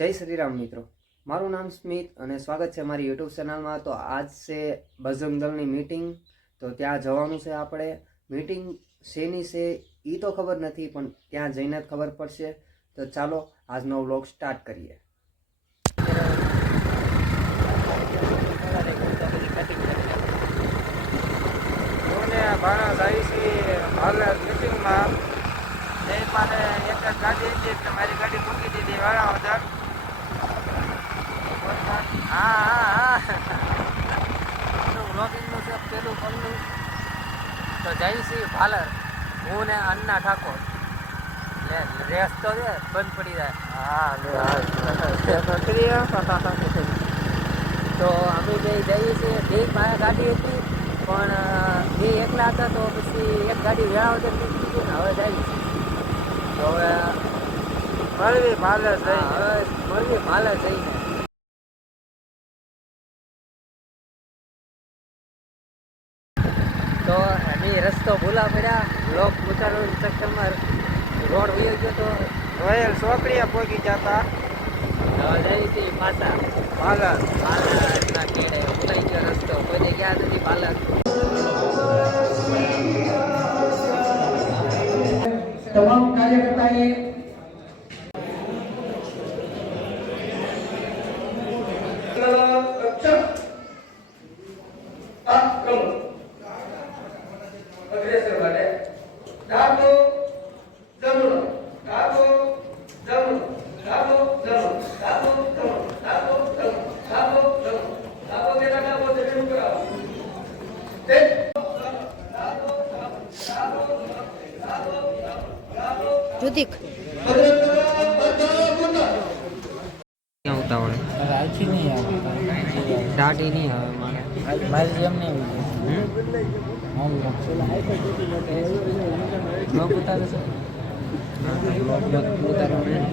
જય શ્રી રામ મિત્રો, મારું નામ સ્મિત અને સ્વાગત છે મારી યુટ્યુબ ચેનલમાં। તો આજ છે બજરંગ દળની મીટિંગ, તો ત્યાં જવાનું છે આપણે। મીટિંગ શેની છે એ તો ખબર નથી, પણ ત્યાં જઈને જ ખબર પડશે। તો ચાલો આજનો વ્લોગ સ્ટાર્ટ કરીએ। મીટિંગમાં એક ગાડી હતી, મારી ગાડી મૂકી દીધી વાળા। હા વ્લોગિંગનું છે પેલું પગલું। તો જઈ છીએ ભાલર, હું ને અન્ના ઠાકોર। રેસ તો છે બંધ પડી જાય। તો અમે બે જઈએ છીએ। બે મારા ગાડી હતી, પણ બે એકલા હતા, તો પછી એક ગાડી વેળાવદર નીકળી ગઈ ને હવે જઈએ છીએ। તો હવે મળવી ભાલર જઈને। તો અમે રસ્તો ભૂલા પડ્યા, બ્લોક ઉતારવાના ચક્કરમાં રોડ વયો ગયો, તો રોયલ ચોકડીએ પહોંચી જતા હવે જઈએ છીએ પાછા પાલરના કેળે। ભૂલાઈ ગયો રસ્તો, કોઈ ગયા નથી પાલર। તમામ કાર્યકર્તાએ જુદીક ઉતાવળ દાઢી નહીં આવે મારી જેમ નહીં બ્લોગ ઉતારે છે, બ્લોગ ઉતારવાનું